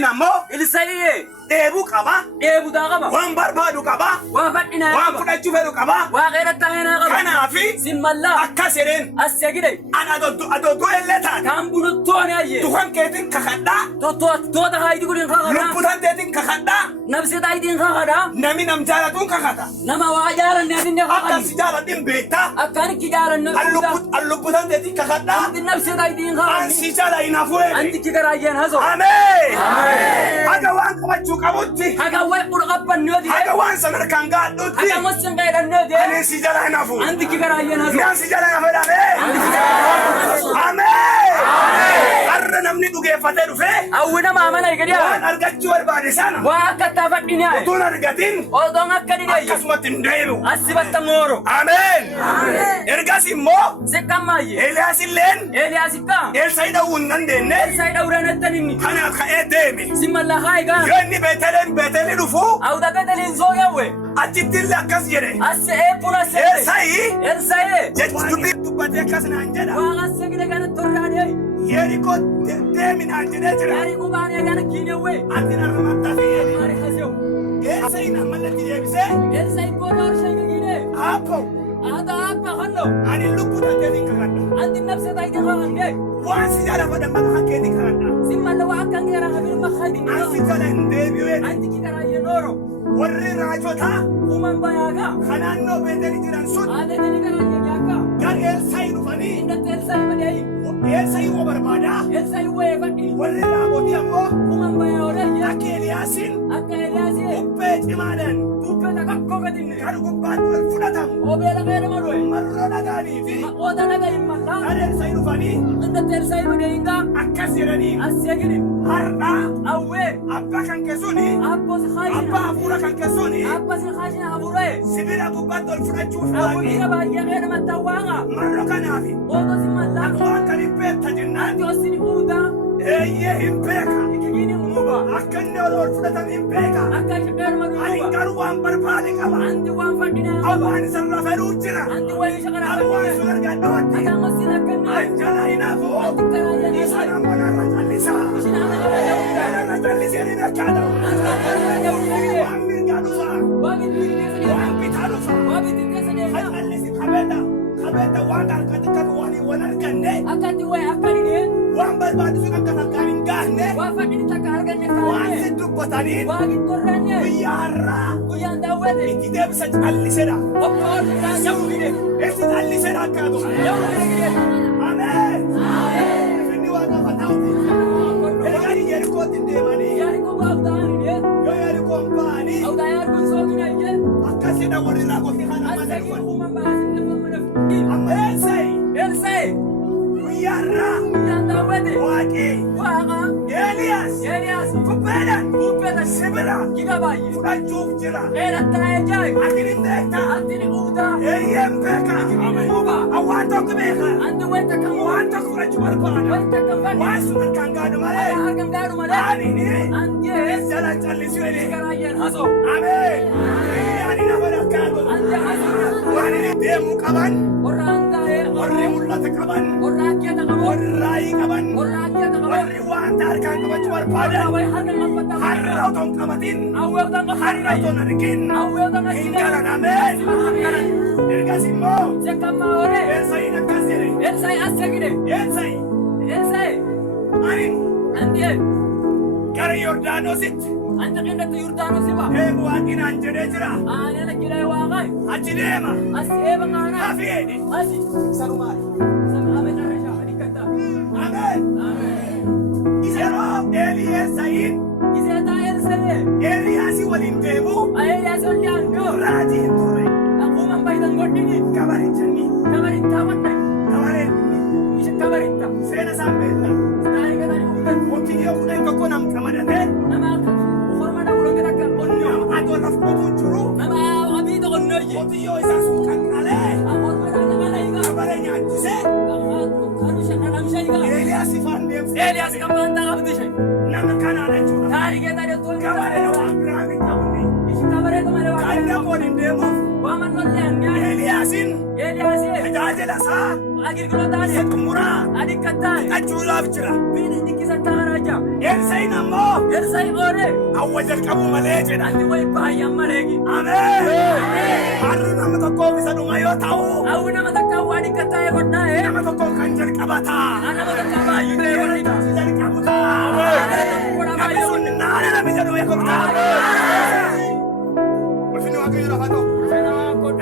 Namo Ilsaiye deebu qaba deebu qaba waan barbaadu qaba waa fadhina waan fudhachuu fedhu qaba waa qeera taa'ina qaba kanaafi simmalla akka sireen asegide ana adoddo elletaan kan buluttoon ayye dukan keetin kakadhaa tota hayti gudin kakada lubbutan teetin kakadhaa nabsi taayitiin kakada nami nam jaalatuun kakata nama waa jaaranne adinne akka kakadi si jaaladhin beektaa akkaan ki jaaranne allubbutan teetin kakadhaa anti nabsi taayitiin an kakadi si jaala hinaafuu anti ki garaayyeen haso ameen haga waan qabachuu qabutti haga way urqabbannooti haga waan sadarkaan gaadhutti haga mosin qeedhannooti ani si jala hinaafuu anti ki garaayyeen haso naan si jala hinaafedhame ameen har'a namni dhugeeffatee dhufee awwina maamana igadiya waan argachuu barbaade sana waa akka taafadhina utuun argatin odoon akka dhidayye akkasumatti hin deebi'u asibatta mooro ameen ergas immoo sikkammaayye Eeliyaas illeen eeliyaasikka Elsaa'i dha'uu hin dandeenye elsaa'i dhawranettan kanaaf ka'ee deeme simalla haayigaa yoo inni beeteli dhufu awda beteliin soo yawwe achitti illee akkas jedhe asse eebbuna sebe Elsaa'i elsaa'i jechi dubbii dubbatee akkas naan jedha waa assegide kana torraadee Yerikoo deemi naan jedhee jira yaari kubaanee kana kiinewwe ati narra maxxafe jedhe maari hasew Elsaa'i naan mallatti deebisee elsaa'i booroo arshayga kiine aappo aata aappa hanno ani lubbuu tanteetiin kakadha anti nabse taayitiin kakannee waan si jala fadhan maqaa keetiin kakadha simmalla waa akkan geera hafin makhaydin an si jala hin deebi'u jedhe anti ki garaayyee nooro warri raajotaa kuman bayaaga kanaannoo beeteli jiran sun aadeteni garaayyee yaakka gar Elsaa'i dhufanii indatti elsaa'i badeeyi Elsaa'i woo barbaadaa elsaa'i wayee fadhi warri raamotii ammoo kuman bayaa olayye akka Eeliyaasiin akka eliyaasii bubbee cimaadhaan dubbeta kakkoo gadinne kan gubbaatti wal fudhatamu obeela qeedama doye marra dhagaanii fi oota dhagayin mallaa kan Elsaa'i dhufanii indatti elsaa'i badeeyinga akkas jedhanii asseegini har'aa awwee abbaa kan keessuni abbos abbaa haashina hafuura kan keessuni abbasin haashina hafuuree sibila gubbaatti wal fudhachuuf awwira waaqni baay'ee qeedamatti awwaaqa marra kanaafi ootosin mallaa akka waan kan hin beekta jennaan anti osini uudaa eeyyee hin beeka ikigini muuba akka inni wal fudhatan hin beeka akka shaqeeruma ani duuba garuu waan barbaade qaba anti waan fadhinaa qaba awwaan isarra fedhuu jira anti wayii shaqaraa awwaan fadhine sun argadhootti akaan mosin akkanne anjala hinaafuu anti garaayyee isaan amma narra callisaa ishin ana gara yawuudha narra callisee ni nakkaadhamu anti gara yawuudha waan mirgaa dhufa waan bitti keessa waan deema bitaa dhufa waan bitti keessa deema Kallisi kabeeta waan harkatti kan waan arganne akkatti wayii akka dhidhee waan barbaadu sun akka takkaan hin gaanne waan fadhini takka arganne waan kaane si dubbataniin waa gittorranne guyyaa har'aa guyyaan daawwete itti deebisa callisedha. obbo Ordaa yawuudhide Itti callisedha akkaatu. yawuudhide Ameen. Inni waan qafa ta'uti. Eegaan Yerikootti deemanii yaari ko baawtaanidhe yoo Yerikoon ba'anii awdaa yaargun soominayye akkasidha warri raagotii kana asegi malee. kuman baasinne fammadaf Amma Elsaa'i elsaa'i guyyaa har'aa guyyaan daawwete waaqii waaqa Eeliyaas eeliyaas kubbeedhaan bubbeta sibira giga baay'ee fudhachuuf jira. dheerattaa'ee jaayi Ati ni beektaa? antini uudaa Eeyyeen beekaa. muuba Waan tokko beekaa. anti wayta kan Waan tokko fudhachuu barbaada. wayta kan fadhi Waan sun harkaan gaadhu malee. harkan gaadhu malee Ani ni antee jala callisuu jedhee. garaayyeen haso Ameen. Ani nama rakkaatu. ante haso Waan inni deemuu qaban. warra antaa'ee Warri mul'ata qaban. warra akkeeta qabu Warri raayii qaban. warra akkeeta qabu Warri wanta harkaan qabachuu warra barbaadan. wayi harkan qabbata Har'a otoo hin qabatin. awweetan Har'a qabbata otoo hin argin. awweetan Hin qabbata galan ameen. Ergas immoo. sekkammaa ore Elsaa'iin akkas jedhe. elsaa'i assegide Elsaa'i. elsaa'i Ani antee gara Yordaanositti ante qindatti yurtaanu siba deemu waaqinaan jedhee jira. aanena jilee waaqay Achi deema. as eeba ngaanaa Hafi jedhe. asi Sanumaadha. sama ametarresha adikkata Ameen. Yeroo Eeliyaasa'iin iseetaa elsee Eeliyaasii waliin deemu ayeeliyaas olli argo raatii hin turre. akuuman baytan godhini Kabarichanii. kabarittaa wadhay Kabareen ishe kabaritta seena isaan beektan. taarikatani uutan Qotiyyoo kudhan tokko nam qamadate. nama akka hormana ulonge takka onnoo Atoo laf qotuu jiru. nama abiita onnooyye Qotiyyoo isaa sun qaqqalee. hormana naqalayga Kabaree nyaachisee. karusha dhadhamshayga Eeliyaasii faan deemsee. eeliyaas qabbaantaa qabdishe Nama kanaan jechuudha. taarikatani otoo Kabaree waan biraa hin qabne. ishi kabareetu malee Kan waa nama waliin deemuuf. waaman lollee annyaa Eeliyaasiin eeliyaasee tajaajila isaa agirgilootaan isa xumuraa adii kattaa qachuudhaaf jira. biini dikkisan taaraja Elsaa'iin ammoo ersaayi oore awwa jalqabuu malee jedha. ati wayi baay'een maleegi Ameen. Har'a nama tokkoof isa dhuma yoo ta'u, awwi nama takka waa adii kattaa eegodhaa nama tokkoof kan jalqabataa. nama takka baay'ee eegodhita Si jalqabu ta'a. Namni sun naana namni jedhu eegotaa. Ulfinni Waaqayyoo lafa ta'u.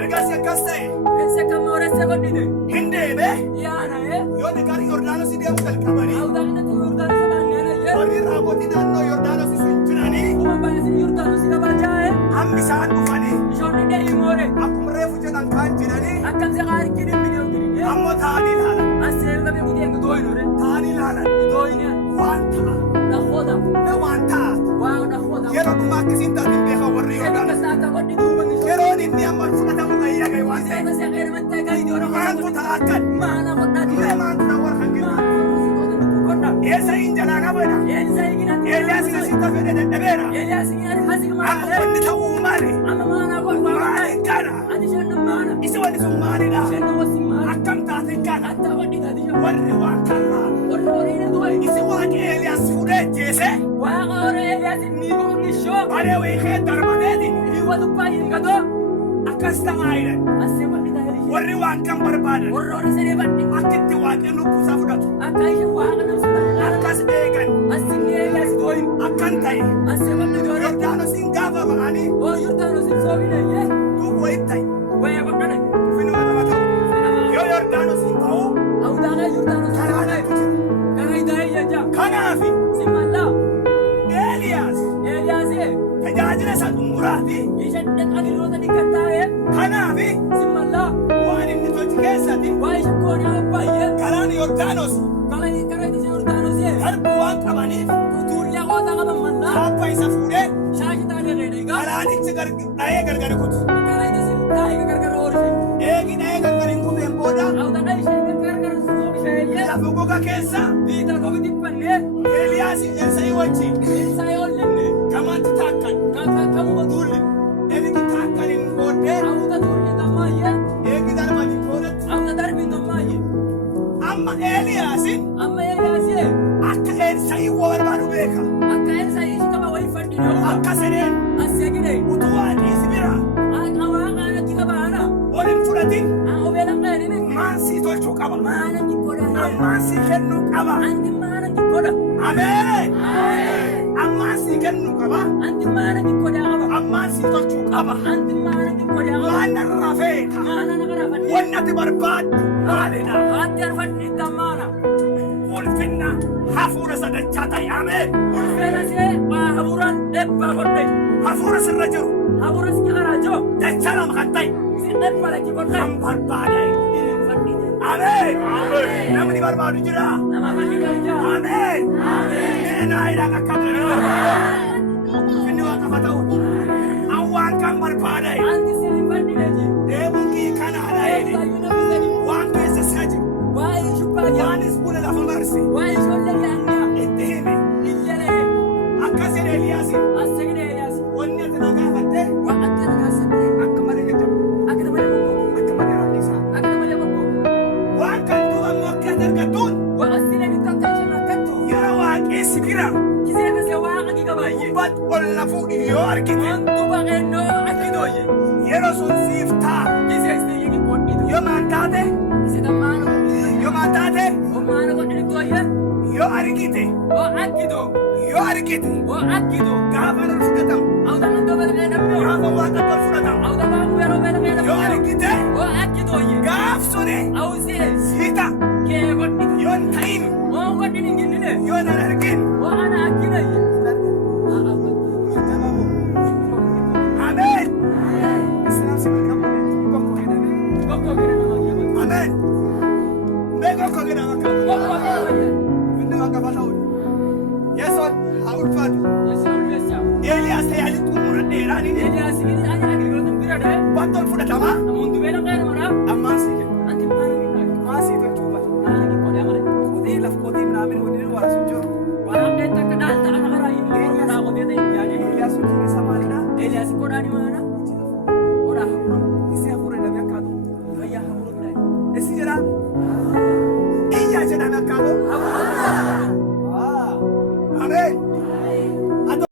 Ergaasi akkas ta'e Ese kamore se godine hin deebe yaana yoo gara Yordaanosii deemuu jalqabanii awdaana tu yurdaan sabaanneena ye warri raabootii naannoo Yordaanosii sun jiranii kuma baay'ee yurdaan si gabaajaaye hammi isaan dhufanii ishoonni deeyi moore akkuma reefu jedhan kaan jiranii akkam se qaari kidin bidiyoo kidin ammoo ta'anii ilaalan. asee gabe gudeen gudooyinore Ta'anii ilaalan. gudooyine Waan ta'a. dhahoda Na waan ta'a. waa dhahoda Yeroo dhumaa akkasiin taatiin beekan warri se Yordaanos. kasaata godhi duuban Yeroon inni amma fudhatamu gayyaa gahe waan ta'eef. se qeermattee gayidoona Maantu ta'a akkan. maana godhaati Mee maantu ta'a warra kan kennu. godha Eessa hin jalaa qabeedha. eelisa iginatti Eeliyaas asitti fedhe dadhabeera. Elias igina hasik Amma maale wanni ta'uu maali? amma maana godha Maali kana? ati shanna maana Isi wanni sun maalidha? shanna wasi maana Akkam taate kana? atta godhi taati Warri waan kanaa. warri horiina du'e Isi waaqni Eeliyaas fuudhee jeese. waaqa hore Elias ni gogi shoo Baree wiikee darbateeti. ni wadu bayin gado Akkas ta'aa jedhan. asse godhi taati Warri waan kan barbaadan. warri hore sene badhi Akkitti waaqni lubbusaa fudhatu. akka ishe waaqa namsa Akkas eegan. asse ni Elias doyin Akkan ta'e. asse godhi doyin Yordaanosiin gaafa ba'anii o yurtaano sin soobine ye duuba wayit ta'e. waya godhane Ulfinni nama ta'u. Yoo Yordaanosiin ta'u awdaaqa yurtaano sin karaa soobine dheetu jira. kana idaayee jecha Kanaafi simalla Eeliyaas Elias tajaajila isa xumuraati. ishe dhaqiroota dikkattaaye Kanaafi simalla waan inni tolchi keessatti waa ishe koonaa baay'ee karaan Yordaanos kala ishe yurtaano sie darbu waan qabaniif tuullee qoota qaban mallaa kaabba isa fuudhee shaashi taatee dheedheegaa karaanichi dha'ee gargar kutu. kala isa taa'ee gargar oorishe Eegi dha'ee gargar hin kuteen booda awdana ishee gargar soobisheeyye lafa goga keessa biita kobi tiffannee Eeliyaas Elsaa'i wajjin isaa yoollinne gamatti taakkan. kamuma tuulle Eegi taakkan hin booddee awuta tuulle tammaayye eegi darbati boodatti awuta darbii tammaayye amma Eeliyaasin amma Eliyaasee akka Elsaa'i waa barbaadu beeka. akka elsa ishi qaba wayi fadhine Akka sedeen asee gide utuu waadhiis bira waaqaan akki qabaana ol hin fudhatin obeelan qeedine maansii tolchuu qaba. maana jikkoodha Ammaansii kennuu qaba. anti maana jikkoodha Ameen. Ammaansii kennuu qaba. anti maana jikkoodha qaba Ammaansii tolchuu qaba. anti maana jikkoodha qaba Waan narraa feeta. maana nagara fadhi Wanni ati barbaaddu maalidha? haatti arfadhi tammaana Ulfinna hafuura sadachaa ta'e. Ameen. ulfeenasee waa habuuraan ebbaa godhe Hafuura sirra jiru. habuura si qaraa joo Dacha lama kan ta'e. si ebba lakki godhe Kan barbaade. fadhine Ameen. Namni barbaadu jira. nama fadhi galchaa Ameen. Neenaayidhaan akka ulfinni waaqafa ta'u. Awwaan kan barbaade. anti si hin fadhine ji Deemuun kii kanaadha jedhe. eessaayyuu na bisani Waan keessa isaa jiru. waa'ee shubbaa jaa Waanis buna lafa marse. waa'ee ijoollee yaannaa Itti hime. iyyalee Akkas jedhe Eeliyaasin. assegide Elias Wanni ati na gaafatte waa akka nagaasatti akka malee jajjabu. akka malee bokkoo Akka malee rakkisaa. akka malee bokkoo Waan kan duuba immoo akka ati argattuun waa asile bittu akka isheen akkattu yeroo waaqessi bira gisee kasee waaqa giga baay'ee gubbat ol lafuu yoo argite wantu baqeennoo akki dooyye yeroo sun siif ta'a. gisee isii gi godhitu Yoo maan taate isi tammaana yoo maan taate ommaana godhini dooyye yoo argite oo akkitu yoo argite oo akkitu gaafa ol fudhatamu awta nan doo belqee dhammee gaafa waaqa ol fudhatamu awta baabu yeroo belqee yoo dhammee argite oo akkitooyye gaaf suni awusee siita kee godhitu yoo hin ta'in oo godhini ginnine yoo hin argin. oo ana akkinayye Ameen. Islam si beekamu tokko jedhame. bokkoo gina nama kiyama Ameen. Mee tokko jedhama akka bokkoo gina wayye inni waaqa ta'u. Yesoon haa ulfaatu. yesu ulfeessa Eeliyaas tajaajila xumuradheeraa ni Elias gini ani agrigoota bira dhee wanti ol fudhatamaa namoonni beela qeera